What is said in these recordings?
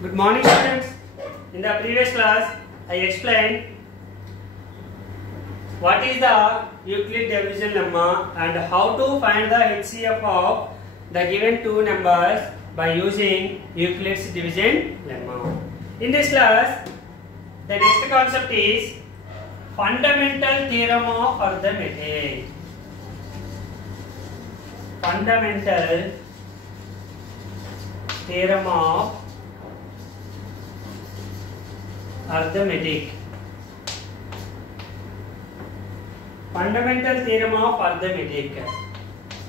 Good morning, students. In the previous class, I explained what is the Euclid division lemma and how to find the HCF of the given two numbers by using Euclid's division lemma. In this class, the next concept is fundamental theorem of arithmetic. Fundamental theorem of arithmetic. Fundamental theorem of arithmetic.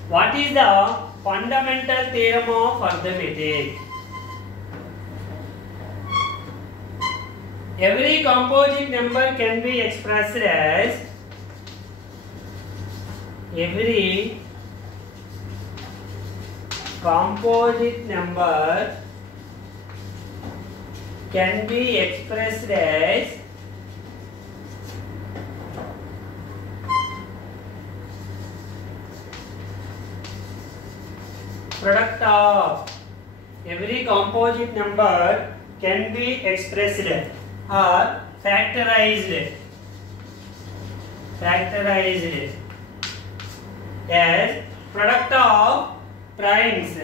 What is the fundamental theorem of arithmetic? Every composite number can be expressed as every composite number can be expressed as product of every composite number can be expressed or factorized as product of primes,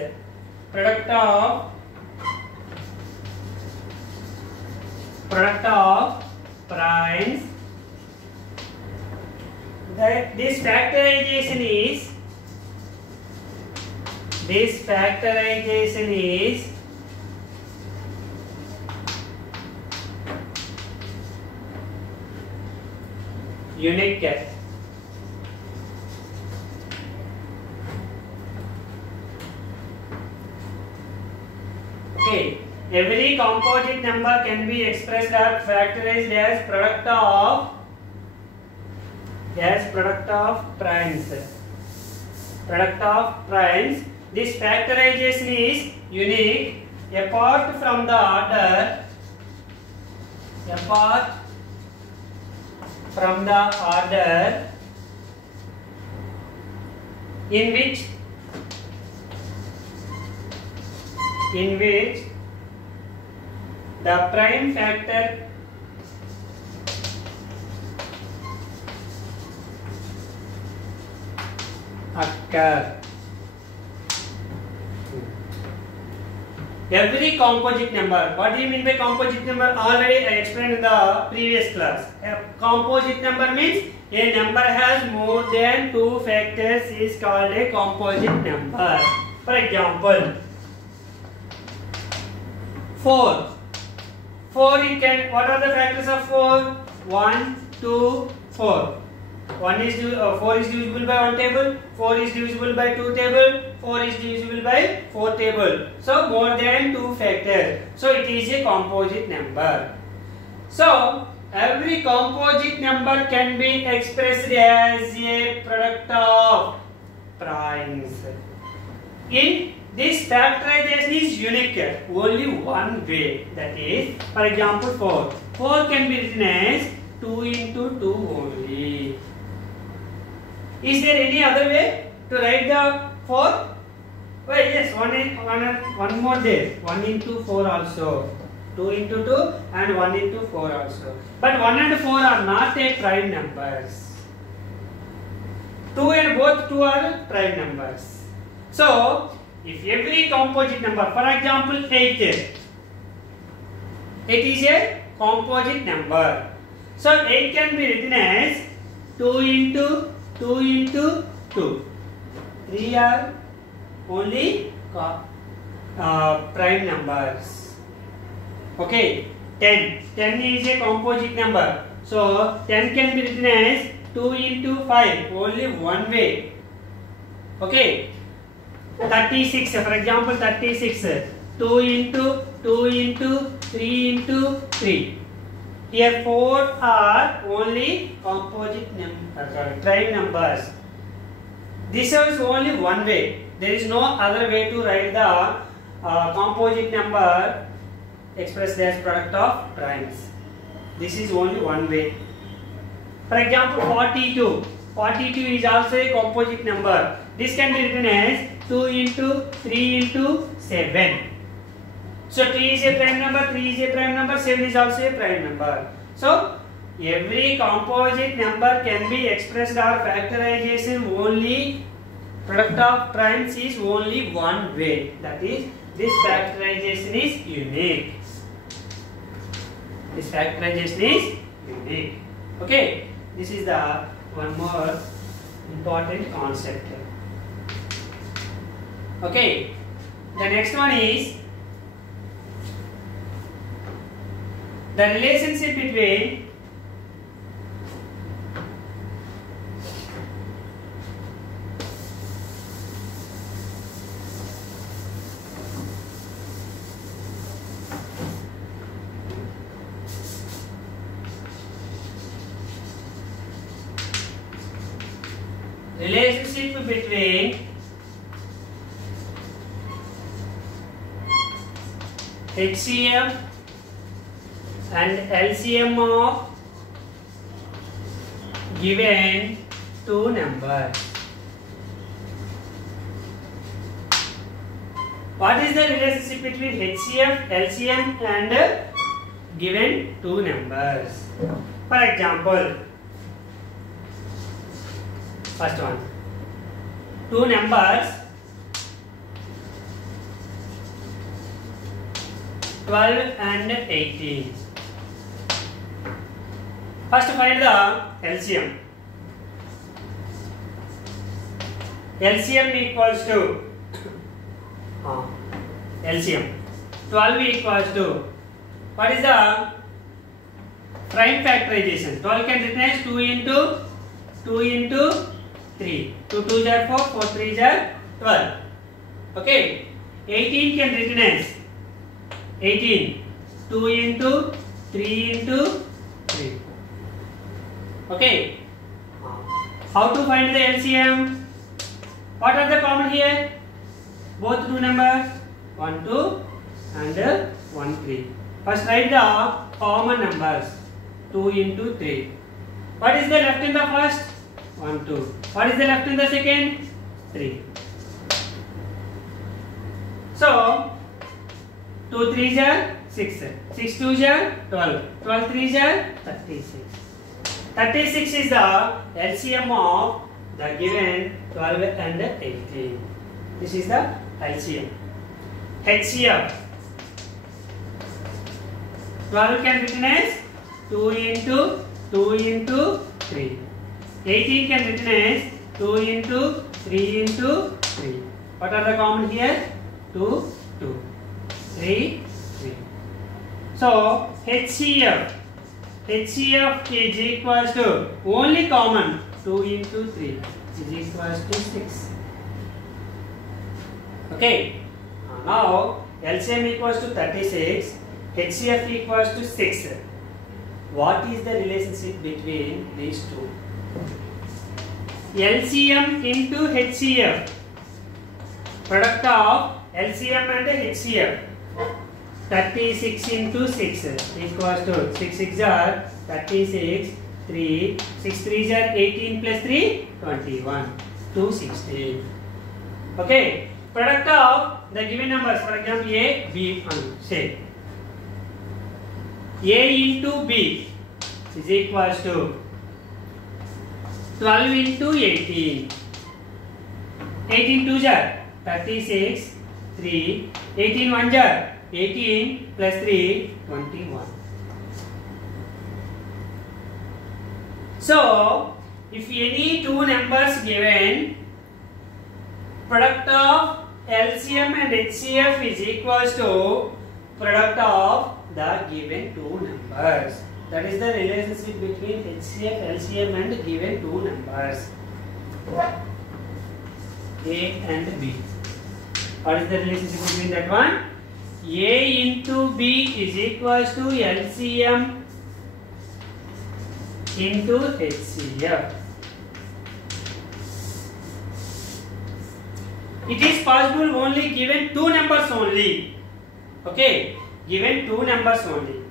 product of primes. This factorization is unique. Okay, every composite number can be expressed or factorized as product of primes. Product of primes. This factorization is unique apart from the order in which the prime factor occur. Every composite number. What do you mean by composite number? Already I explained in the previous class. A composite number means a number has more than two factors is called a composite number. For example, 4. 4 you can. What are the factors of 4? 1, 2, 4. 4 is divisible by 1 table, 4 is divisible by 2 table, 4 is divisible by 4 table. So more than 2 factors. So it is a composite number. So every composite number can be expressed as a product of primes. In this factorization is unique. Only one way. That is, for example, 4. 4 can be written as 2 into 2 only. Is there any other way to write the 4? Well, yes, one more there. 1 into 4 also. 2 into 2 and 1 into 4 also. But 1 and 4 are not a prime numbers. 2 and both 2 are prime numbers. So, if every composite number, for example 8, it is a composite number. So, 8 can be written as 2 into 2 into 2. 3 are only prime numbers. Okay, 10 is a composite number. So 10 can be written as 2 into 5, only one way. Okay, 36, for example 36, 2 into 2 into 3 into 3. Here 4 are only composite prime numbers. This is only one way. There is no other way to write the composite number expressed as product of primes. This is only one way. For example, 42. 42 is also a composite number. This can be written as 2 into 3 into 7. So 2 is a prime number, 3 is a prime number, 7 is also a prime number. So every composite number can be expressed or factorization only. Product of primes is only one way. That is, this factorization is unique. This factorization is unique. Okay, this is the one more important concept. Okay, the next one is the relationship between HCF and LCM of given two numbers. What is the relationship between HCF, LCM and given two numbers? For example, first one, two numbers 12 and 18. First find the LCM. LCM equals to LCM 12 equals to, what is the prime factorization? 12 can written as 2 into 3. 2 2s are 4, 4 3s are 12. Okay. 18 can written as 18. 2 into 3 into 3. Okay. How to find the LCM? What are the common here? Both two numbers 1 2 and 1 3. First write the common numbers 2 into 3. What is the left in the first? 1 2. What is the left in the second? 3. So 2 3s are 6. 6 2s are 12. 12 3s are 36. 36 is the LCM of the given 12 and 18. This is the LCM. HCF 12 can be written as 2 into 3. 18 can be written as 2 into 3 into 3. What are the common here? 2 2 3 3. So HCF is equals to, only common 2 into 3 is equals to 6. Okay. Now LCM equals to 36, HCF equals to 6. What is the relationship between these two? LCM into HCF, product of LCM and HCF, 36 into 6 equals to 6 6 are 36, 3, 6 3s are 18 plus 3, 21, 216. Okay. Product of the given numbers, for example A, B, say A into B is equals to 12 into 18. 18 2s are 36, 3, 18 1s are 18 plus 3, 21. So, if any two numbers given, product of LCM and HCF is equals to product of the given two numbers. That is the relationship between HCF, LCM and given two numbers A and B. What is the relationship between that one? A into B is equals to LCM into HCF. It is possible only given two numbers only. Okay, given two numbers only.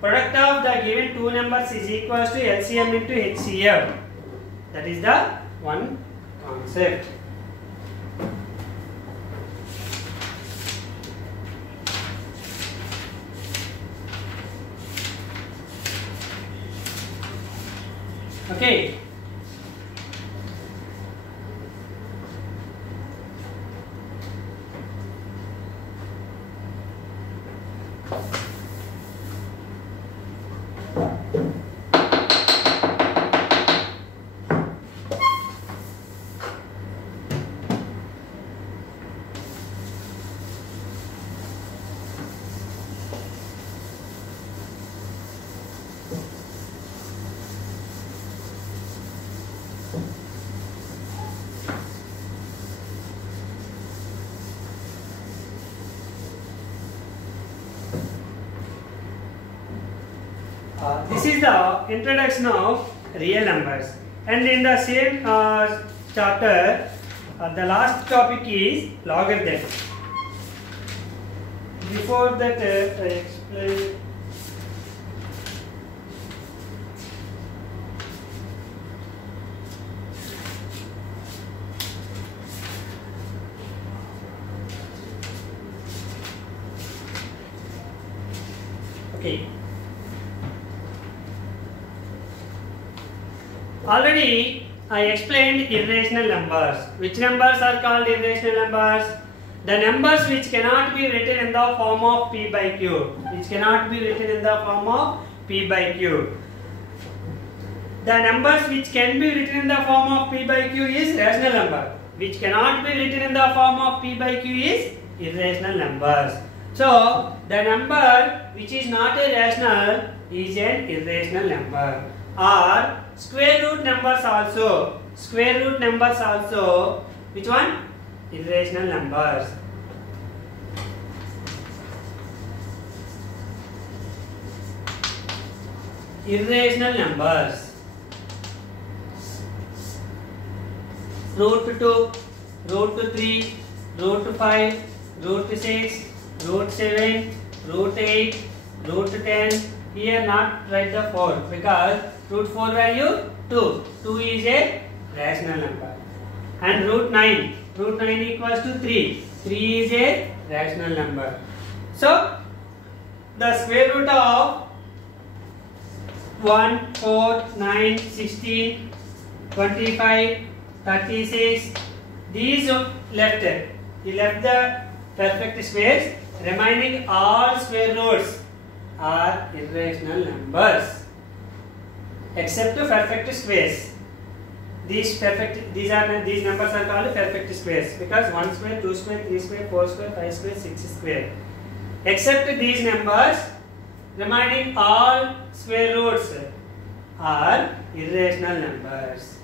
Product of the given two numbers is equals to LCM into HCF. That is the one concept. Okay. This is the introduction of real numbers, and in the same chapter, the last topic is logarithm. Before that, I explain. Okay. Already I explained irrational numbers. Which numbers are called irrational numbers? The numbers which cannot be written in the form of p by q. Which cannot be written in the form of p by q. The numbers which can be written in the form of p by q is rational number. Which cannot be written in the form of p by q is irrational numbers. So the number which is not a rational is an irrational number. Or square root numbers also. Square root numbers also. Which one? Irrational numbers. Irrational numbers. Root 2, root 3, root 5, root 6, root 7, root 8, root 10. Here not write the 4 because root 4 value 2. 2 is a rational number. And root 9 equals to 3. 3 is a rational number. So the square root of 1, 4, 9, 16, 25, 36, these left. He left the perfect squares. Remaining all square roots are irrational numbers except perfect squares. These numbers are called perfect squares because 1 square, 2 square, 3 square, 4 square, 5 square, 6 square. Except these numbers, remaining all square roots are irrational numbers,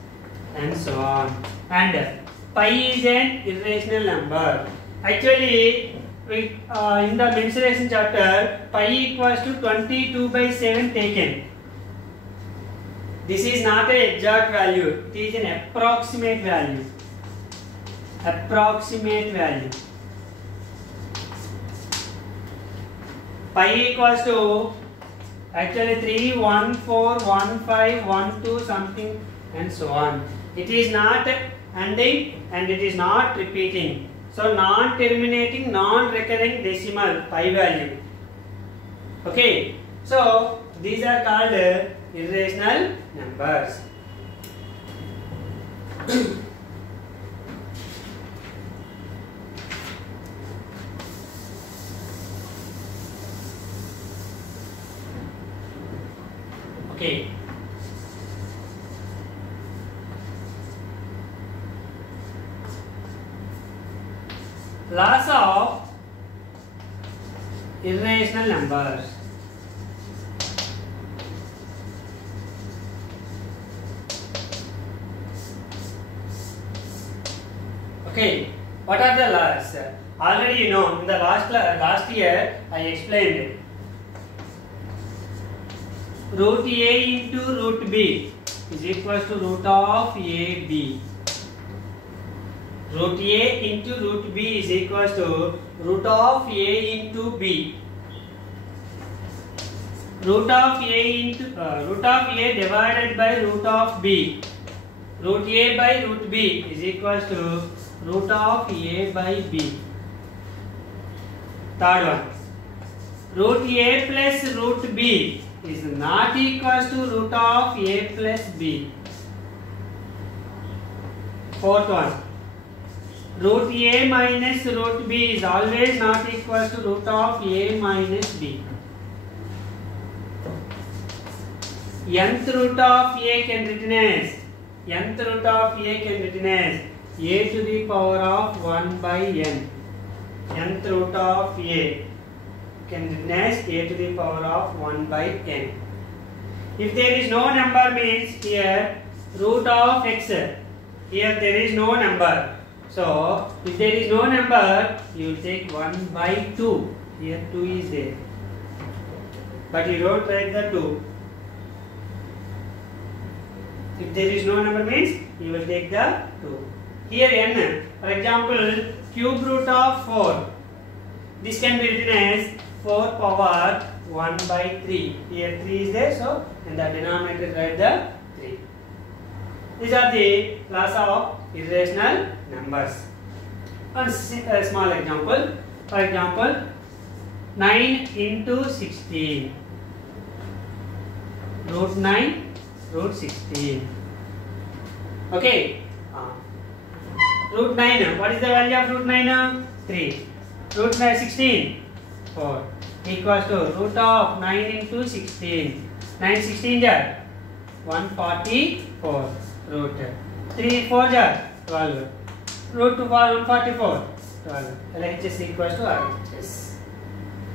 and so on. And pi is an irrational number. Actually, in the mensuration chapter, pi equals to 22 by 7 taken. This is not an exact value, it is an approximate value. Approximate value. Pi equals to actually 3, 1, 4, 1, 5, 1, 2 something and so on. It is not ending and it is not repeating. So non-terminating, non-recurring decimal pi value. Okay. So these are called irrational numbers. Okay. Laws of irrational numbers. Okay, what are the laws? Already you know, in the last year I explained it. Root A into root B is equals to root of AB. Root A into root B is equals to root of A into B. Root of A divided by root of B. Root A by root B is equals to root of A by B. Third one. Root A plus root B is not equals to root of A plus B. Fourth one. Root a minus root b is always not equal to root of a minus b. Nth root of a can written as a to the power of 1 by n. Nth root of a can written as a to the power of 1 by n. If there is no number means here root of x. Here there is no number. So if there is no number, you will take 1 by 2. Here 2 is there, but you don't write the 2. If there is no number means you will take the 2. Here n, for example, cube root of 4. This can be written as 4 power 1 by 3. Here 3 is there, so in the denominator write the 3. These are the class of irrational numbers. A small example. For example, 9 into 16. Root 9, root 16. Okay. Root 9. What is the value of root 9? 3. Root 16. 4. Equals to root of 9 into 16. 9 16 jar 144. Root 3 4 jar 12. Root 2 for 144. 12. LHS equals to RHS.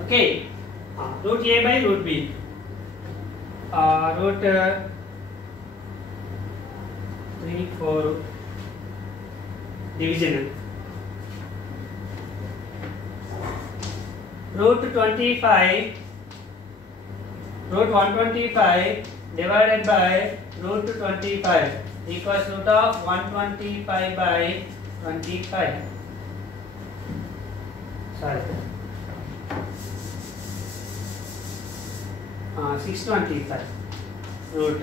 Okay. Root a by root b. Root 3 4 division. Root 25. Root 125 divided by root 25 equals root of 125 by 25. Sorry. 625. Root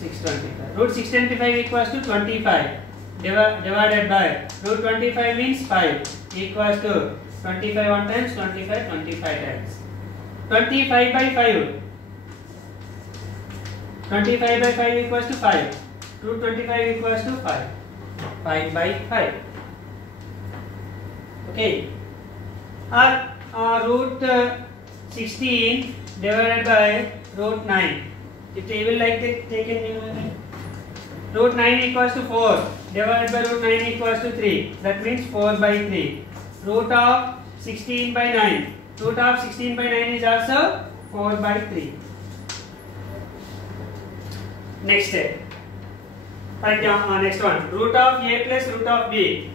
625. Root 625 equals to 25 divided by root 25 means 5 equals to 25 one times 25 times. 25 by 5. 25 by 5 equals to 5. Root 25 equals to 5. 5 by 5. Okay. Root 16 divided by root 9. If they will like that, take a numerator. Root 9 equals to 4 divided by root 9 equals to 3. That means 4 by 3. Root of 16 by 9. Root of 16 by 9 is also 4 by 3. Next step. Next one. Root of a plus root of b.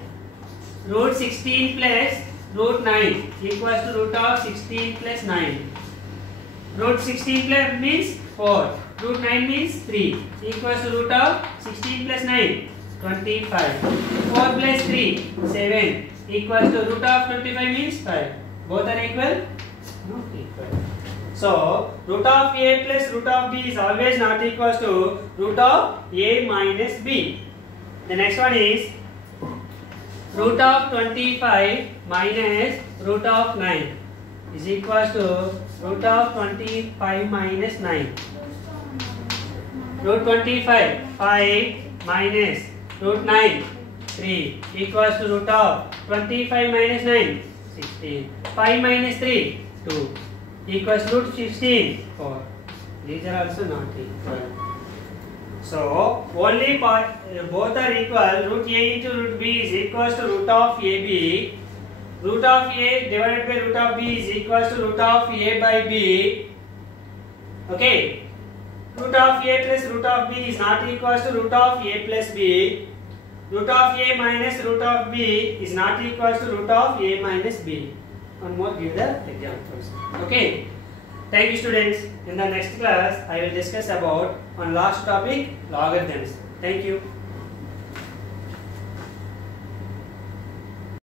Root 16 plus root 9 equals to root of 16 plus 9. Root 16 plus means 4. Root 9 means 3 equals to root of 16 plus 9. 25. 4 plus 3. 7 equals to root of 25 means 5. Both are equal? Not equal. So, root of a plus root of b is always not equals to root of a minus b. The next one is root of 25 minus root of 9 is equals to root of 25 minus 9. Root 25 5 minus root 9 3 equals to root of 25 minus 9 16. 5 minus 3 2 equals root 16 4. These are also not equal. So only both are equal. Root a into root b is equals to root of ab. Root of a divided by root of b is equals to root of a by b. Okay. Root of a plus root of b is not equals to root of a plus b. Root of a minus root of b is not equals to root of a minus b. One more, give the examples. Okay. Thank you, students. In the next class, I will discuss about one last topic, logarithms. Thank you.